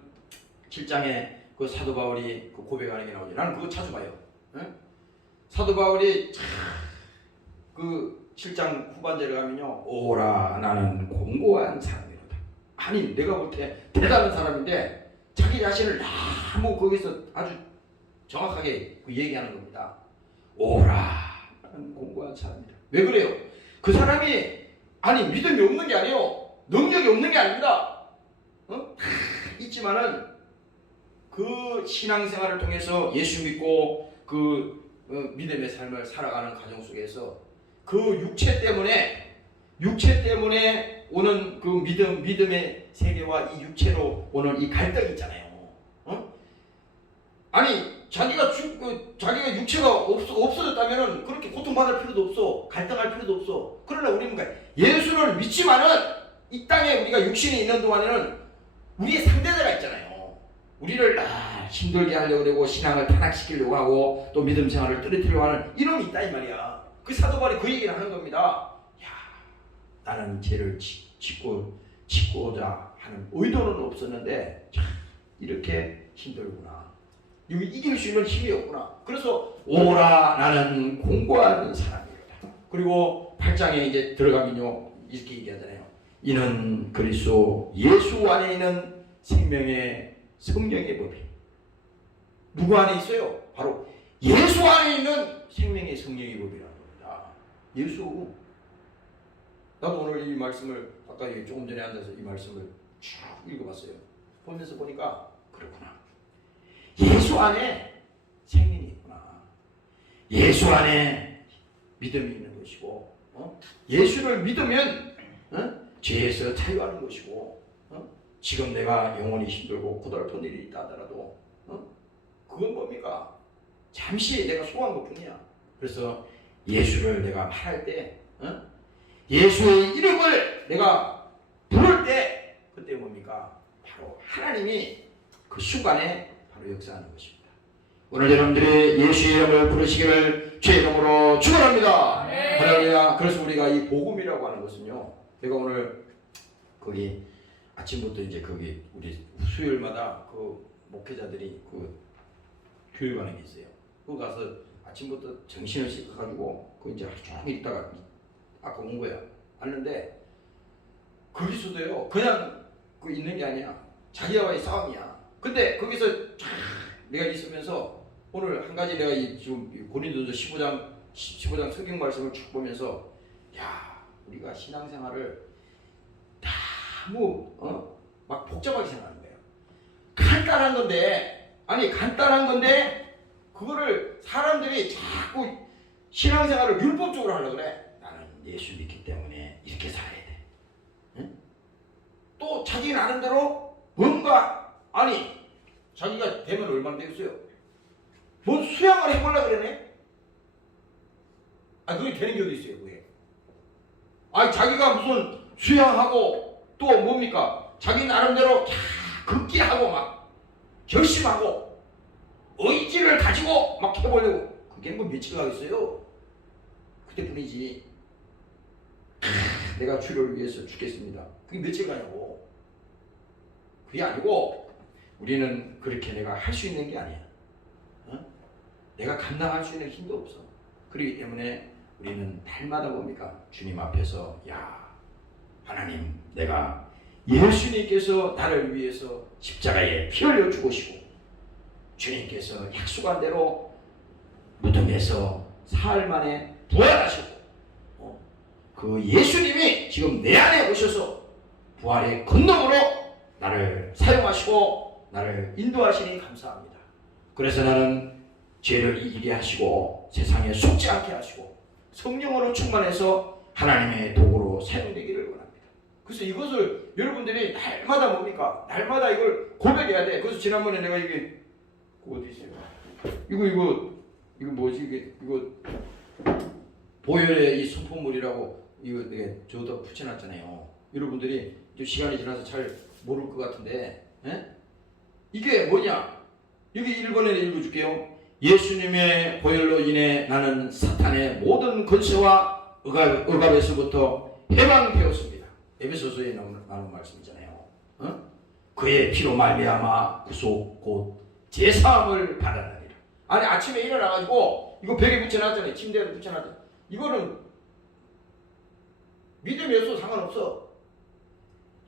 7장에 그 사도 바울이 그 고백하는 게 나오죠. 나는 그거 자주 봐요. 사도 바울이 그 7장 후반절에 가면요, 오라 나는 공고한 사람이로다. 아니 내가 볼 때 대단한 사람인데 자기 자신을 너무 거기서 아주 정확하게 그 얘기하는 겁니다. 오라 나는 공고한 사람이다. 왜 그래요? 그 사람이 아니 믿음이 없는 게 아니에요. 능력이 없는 게 아닙니다. 있지만은 그 신앙생활을 통해서 예수 믿고 그 믿음의 삶을 살아가는 과정 속에서 그 육체 때문에 오는 그 믿음의 세계와 이 육체로 오는 이 갈등이 있잖아요. 아니 자기가 육체가 없어졌다면은 그렇게 고통받을 필요도 없어. 갈등할 필요도 없어. 그러나 우리는 예수를 믿지만은 이 땅에 우리가 육신이 있는 동안에는 우리의 상대자가 있잖아요. 우리를 힘들게 하려고 그러고 신앙을 타락시키려고 하고 또 믿음 생활을 떨어뜨리려고 하는 이놈이 있다 이 말이야. 그 사도 바울이 그 얘기를 하는 겁니다. 야, 나는 죄를 짓고자 하는 의도는 없었는데 참 이렇게 힘들구나. 여기 이길 수 있는 힘이 없구나. 그래서 오라 나는 공고한 사람이다. 그리고 8장에 이제 들어가면요 이렇게 얘기하잖아요. 이는 그리스도 예수 안에 있는 생명의 성령의 법이 누구 안에 있어요? 바로 예수 안에 있는 생명의 성령의 법이라는 겁니다. 예수. 나도 오늘 이 말씀을 아까 조금 전에 앉아서 이 말씀을 쭉 읽어봤어요. 보면서 보니까 그렇구나. 예수 안에 생명이 있구나. 예수 안에 믿음이 있는 것이고, 예수를 믿으면 죄에서 자유하는 것이고, 지금 내가 영원히 힘들고 고달픈 일이 있다 하더라도 그건 뭡니까? 잠시 내가 소화한 것뿐이야. 그래서 예수를 내가 말할 때 예수의 이름을 내가 부를 때 그때 뭡니까? 바로 하나님이 그 순간에 바로 역사하는 것입니다. 오늘 여러분들이 예수의 이름을 부르시기를 주의 이름으로 축원합니다. 할렐루야. 그래서 우리가 이 복음이라고 하는 것은요, 내가 오늘 거기 아침부터 이제 거기 우리 수요일마다 그 목회자들이 그 교육하는 게 있어요. 거기 가서 아침부터 정신을 씻어가지고 그 이제 하루 종일 있다가 아까 온 거야. 왔는데 거기서도요 그냥 그 있는 게 아니야. 자기와의 싸움이야. 근데 거기서 내가 있으면서 오늘 한 가지 내가 지금 고린도서 15장 성경 말씀을 쭉 보면서 야, 우리가 신앙생활을 너무 막 복잡하게 생각하는 거예요. 간단한 건데 그거를 사람들이 자꾸 신앙생활을 율법적으로 하려고 그래. 나는 예수 믿기 때문에 이렇게 살아야 돼. 응? 또 자기 나름대로 뭔가 자기가 되면 얼마나 되겠어요? 뭐 수양을 해보려고 그러네. 아, 그게 되는 게 어디 있어요, 그게. 아, 자기가 무슨 수양하고 또 뭡니까? 자기 나름대로 극기하고 막 결심하고 의지를 가지고 막 해보려고. 그게 뭐 며칠 가겠어요? 그때뿐이지. 내가 주를 위해서 죽겠습니다. 그게 며칠 가냐고. 그게 아니고 우리는 그렇게 내가 할 수 있는 게 아니야. 어? 내가 감당할 수 있는 힘도 없어. 그렇기 때문에 우리는 날마다 뭡니까? 주님 앞에서 야 하나님, 내가 예수님께서 나를 위해서 십자가에 피 흘려 죽으시고 주님께서 약속한 대로 무덤에서 사흘 만에 부활하시고 그 예수님이 지금 내 안에 오셔서 부활의 권능으로 나를 사용하시고 나를 인도하시니 감사합니다. 그래서 나는 죄를 이기게 하시고 세상에 속지 않게 하시고 성령으로 충만해서 하나님의 도구로 사용되기를 원합니다. 그래서 이것을 여러분들이 날마다 뭡니까? 날마다 이걸 고백해야 돼. 그래서 지난번에 내가 이게 어디 있어요? 이거 뭐지? 이거 보혈의 이 순포물이라고 이거 내가 저기다 붙여놨잖아요. 여러분들이 좀 시간이 지나서 잘 모를 것 같은데, 에? 이게 뭐냐? 여기 1번에 읽어줄게요. 예수님의 보혈로 인해 나는 사탄의 모든 권세와 억압에서부터 해방되었습니다. 에베소서에 나오는 말씀이잖아요. 어? 그의 피로 말미암아 구속 곧 제사함을 받았느니라. 아니, 아침에 일어나가지고 이거 벽에 붙여놨잖아요. 침대에 붙여놨잖아요. 이거는 믿음이 없어도 상관없어.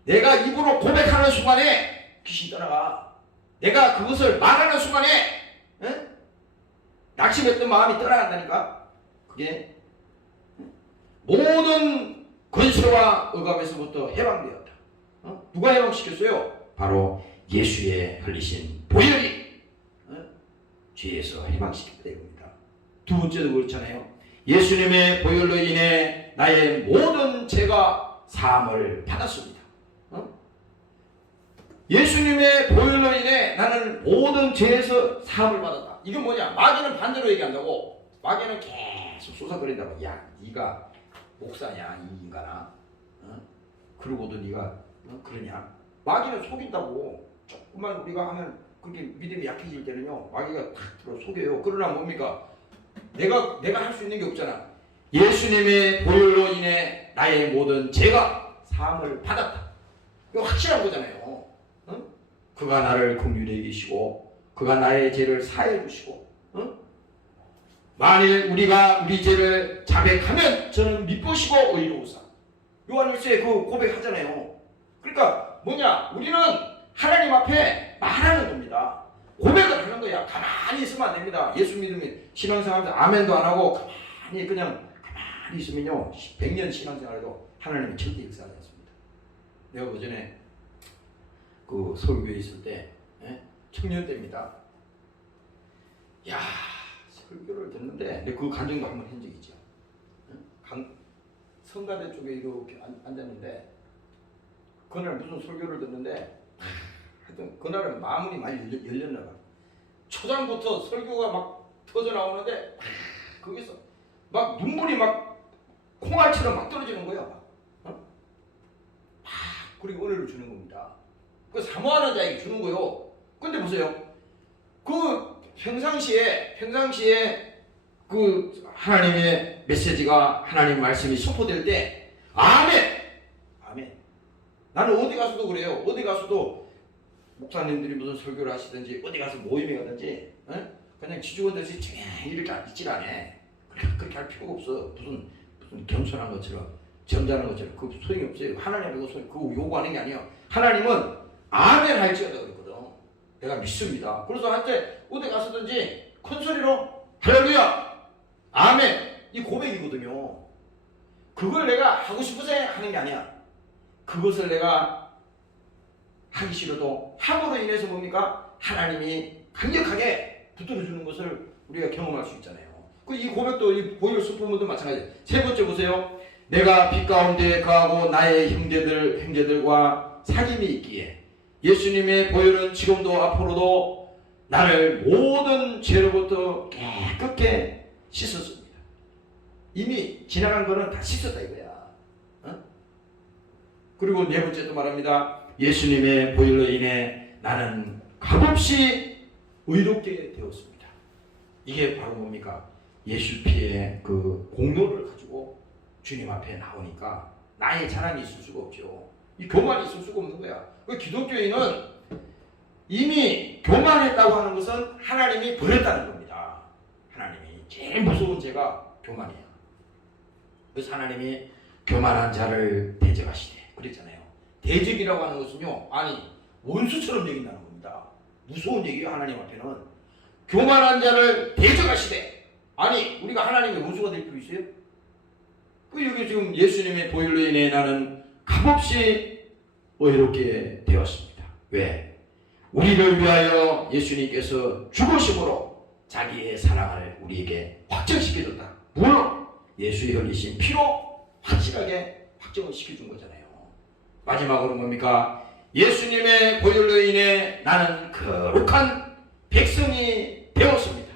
내가 입으로 고백하는 순간에 귀신이 떠나가. 내가 그것을 말하는 순간에 낙심했던 마음이 떠나간다니까. 그게 모든 권세와 억압에서부터 해방되었다. 누가 해방시켰어요? 바로 예수의 흘리신 보혈이 죄에서 해방시켰다 이겁니다. 두 번째도 그렇잖아요. 예수님의 보혈로 인해 나의 모든 죄가 사함을 받았습니다. 예수님의 보혈로 인해 나는 모든 죄에서 사함을 받았다. 이건 뭐냐? 마귀는 반대로 얘기한다고. 마귀는 계속 쏘사거린다고. 야, 네가 목사냐 이 인간아. 그러고도 네가 그러냐? 마귀는 속인다고. 조금만 우리가 하면 그렇게 믿음이 약해질 때는요, 마귀가 탁 들어 속여요. 그러나 뭡니까? 내가 할 수 있는 게 없잖아. 예수님의 보혈로 인해 나의 모든 죄가 사함을 받았다. 이거 확실한 거잖아요. 그가 나를 긍휼히 여기시고 그가 나의 죄를 사해 주시고 만일 우리가 우리 죄를 자백하면 저는 미쁘시고 의로우사. 요한일서에 그 고백하잖아요. 그러니까 뭐냐? 우리는 하나님 앞에 말하는 겁니다. 고백을 하는 거야. 가만히 있으면 안 됩니다. 예수 믿으면 신앙생활도 아멘도 안 하고 가만히 있으면요 100년 신앙생활에도 하나님이 절대 역사하지 않습니다. 내가 그전에 그 서울교회 있을 때 청년 때입니다. 야, 설교를 듣는데 그 간증도 한번 한 적이 있죠. 성가대 쪽에 이렇게 앉았는데 그날 무슨 설교를 듣는데 하여튼 그날은 마음이 많이 열렸나 봐. 초장부터 설교가 막 터져 나오는데 거기서 막 눈물이 막 콩알처럼 막 떨어지는 거야. 그리고 은혜를 주는 겁니다. 그 사모하는 자에게 주는 거요. 근데 보세요. 그 평상시에 그 하나님의 메시지가 하나님 말씀이 선포될 때 아멘. 나는 어디 가서도 그래요. 어디 가서도 목사님들이 무슨 설교를 하시든지 어디 가서 모임에 가든지 그냥 지주원들이 이렇게 있질 않아. 그렇게 할 필요가 없어. 무슨 겸손한 것처럼 점잖은 것처럼 그 소용이 없어요. 하나님의 그거 요구하는 게 아니에요. 하나님은 아멘 할지어다 그랬거든. 내가 믿습니다. 그래서 한때 어디 가서든지 큰 소리로 할렐루야 아멘 이 고백이거든요. 그걸 내가 하고 싶어서 하는 게 아니야. 그것을 내가 하기 싫어도 함으로 인해서 뭡니까? 하나님이 강력하게 붙들어주는 것을 우리가 경험할 수 있잖아요. 이 고백도 이 보혈 수포문도 마찬가지예요. 세 번째 보세요. 내가 빛 가운데 거하고 나의 형제들과 사귐이 있기에 예수님의 보혈은 지금도 앞으로도 나를 모든 죄로부터 깨끗게 씻었습니다. 이미 지나간 거는 다 씻었다 이거야. 그리고 네 번째도 말합니다. 예수님의 보혈로 인해 나는 값없이 의롭게 되었습니다. 이게 바로 뭡니까? 예수 피의 그 공로를 가지고 주님 앞에 나오니까 나의 자랑이 있을 수가 없죠. 이 교만이 있을 수가 없는 거야. 그 기독교인은 이미 교만했다고 하는 것은 하나님이 버렸다는 겁니다. 하나님이 제일 무서운 죄가 교만이에요. 그래서 하나님이 교만한 자를 대적하시되 그랬잖아요. 대적이라고 하는 것은요, 아니 원수처럼 여긴다는 겁니다. 무서운 얘기예요. 하나님 앞에는 교만한 자를 대적하시되, 아니 우리가 하나님의 원수가 될 필요 있어요? 그 여기 지금 예수님의 보혈로 인해 나는 값없이 의롭게 되었습니다. 왜? 우리를 위하여 예수님께서 죽으심으로 자기의 사랑을 우리에게 확정시켜줬다. 물론 예수의 흘리신 피로 확실하게 확정을 시켜준 거잖아요. 마지막으로 뭡니까? 예수님의 보혈로 인해 나는 거룩한 백성이 되었습니다.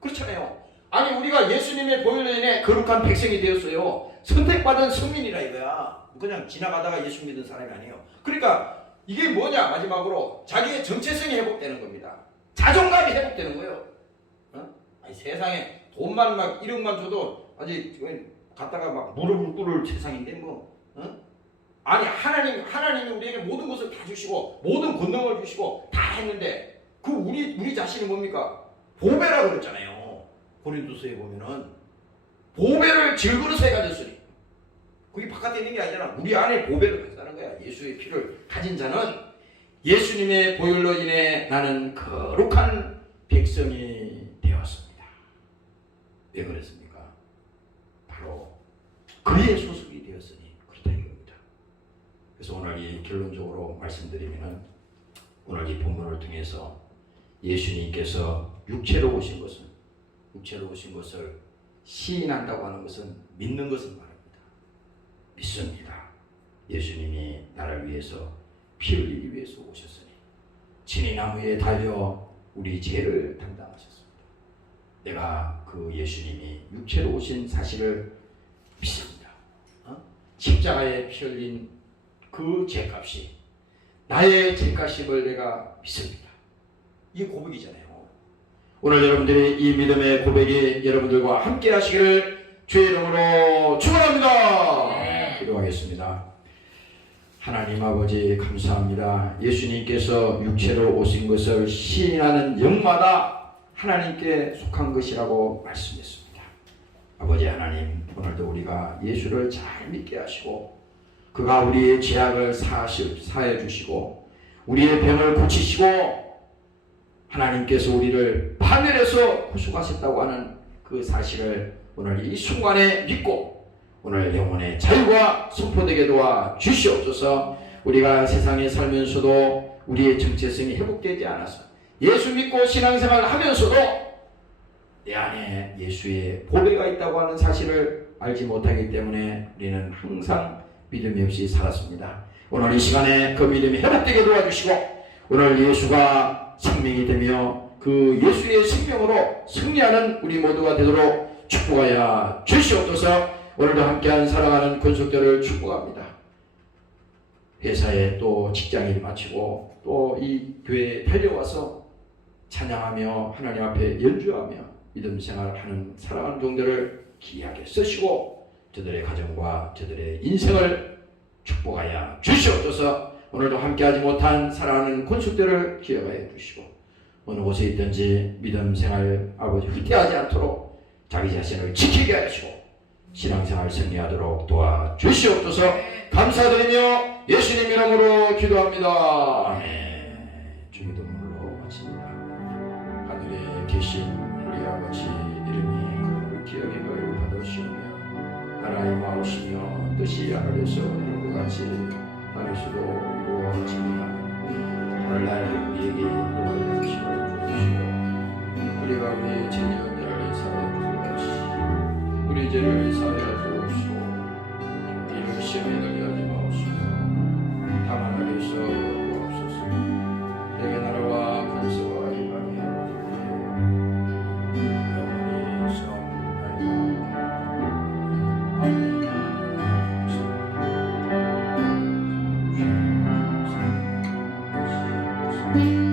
그렇잖아요. 아니 우리가 예수님의 보혈로 인해 거룩한 백성이 되었어요. 선택받은 성민이라 이거야. 그냥 지나가다가 예수 믿은 사람이 아니에요. 그러니까 이게 뭐냐? 마지막으로 자기의 정체성이 회복되는 겁니다. 자존감이 회복되는 거예요. 아니 세상에 돈만 막 1억만 줘도 아직 갔다가 막 무릎을 꿇을 세상인데 뭐 아니 하나님이 우리에게 모든 것을 다 주시고 모든 권능을 주시고 다 했는데 그 우리 자신이 뭡니까? 보배라고 그랬잖아요. 고린도서에 보면은 보배를 질그릇에 가졌으니 그게 바깥에 있는 게 아니잖아. 우리 안에 보배를 가졌다는 거야. 예수의 피를 가진 자는 예수님의 보혈로 인해 나는 거룩한 백성이 되었습니다. 왜 그랬습니까? 바로 그의 소속이 되었으니 그렇다 이겁니다. 그래서 오늘 이 결론적으로 말씀드리면은 오늘 이 본문을 통해서 예수님께서 육체로 오신 것을 시인한다고 하는 것은 믿는 것을 말합니다. 믿습니다. 예수님이 나를 위해서 피 흘리기 위해서 오셨으니 친히 나무에 달려 우리 죄를 담당하셨습니다. 내가 그 예수님이 육체로 오신 사실을 믿습니다. 십자가에 피 흘린 그 죄값이 나의 죄값임을 내가 믿습니다. 이게 고백이잖아요. 오늘 여러분들이 이 믿음의 고백이 여러분들과 함께 하시기를 주의 이름으로 축원합니다. 네. 기도하겠습니다. 하나님 아버지 감사합니다. 예수님께서 육체로 오신 것을 시인하는 영마다 하나님께 속한 것이라고 말씀했습니다. 아버지 하나님, 오늘도 우리가 예수를 잘 믿게 하시고 그가 우리의 죄악을 사해 주시고 우리의 병을 고치시고 하나님께서 우리를 파멸해서 구속하셨다고 하는 그 사실을 오늘 이 순간에 믿고 오늘 영혼의 자유가 선포되게 도와 주시옵소서. 우리가 세상에 살면서도 우리의 정체성이 회복되지 않아서 예수 믿고 신앙생활을 하면서도 내 안에 예수의 보배가 있다고 하는 사실을 알지 못하기 때문에 우리는 항상 믿음이 없이 살았습니다. 오늘 이 시간에 그 믿음이 회복되게 도와주시고 오늘 예수가 생명이 되며 그 예수의 생명으로 승리하는 우리 모두가 되도록 축복하여 주시옵소서. 오늘도 함께한 사랑하는 권속들을 축복합니다. 회사에 또 직장일 마치고 또 이 교회에 달려와서 찬양하며 하나님 앞에 연주하며 믿음 생활하는 사랑하는 종들을 귀하게 쓰시고 저들의 가정과 저들의 인생을 축복하여 주시옵소서. 오늘도 함께하지 못한 사랑하는 권속들을 기억하여 주시고 어느 곳에 있든지 믿음 생활 아버지 후퇴하지 않도록 자기 자신을 지키게 하시고 신앙생활 승리하도록 도와주시옵소서. 감사드리며 예수님 이름으로 기도합니다. 아멘. 주기도문으로 마칩니다. 하늘에 계신 우리 아버지 이름이 거룩히 여김을 받으시오며 나라의 마으시며 뜻이 하늘에서 이룬 것 같이 하늘에서도 이루어지니라. 오늘날 우리에게 일용할 음식을 주시고 우리가 우리의 죄인들을 사하여 주옵소서. 우리 죄를 사하여 주옵시고 이를 시험에 들게 하지 마옵시고 다만 악에서 구하옵소서. 내게 나라와 권세와 영광이 영원히 성 나이가 네.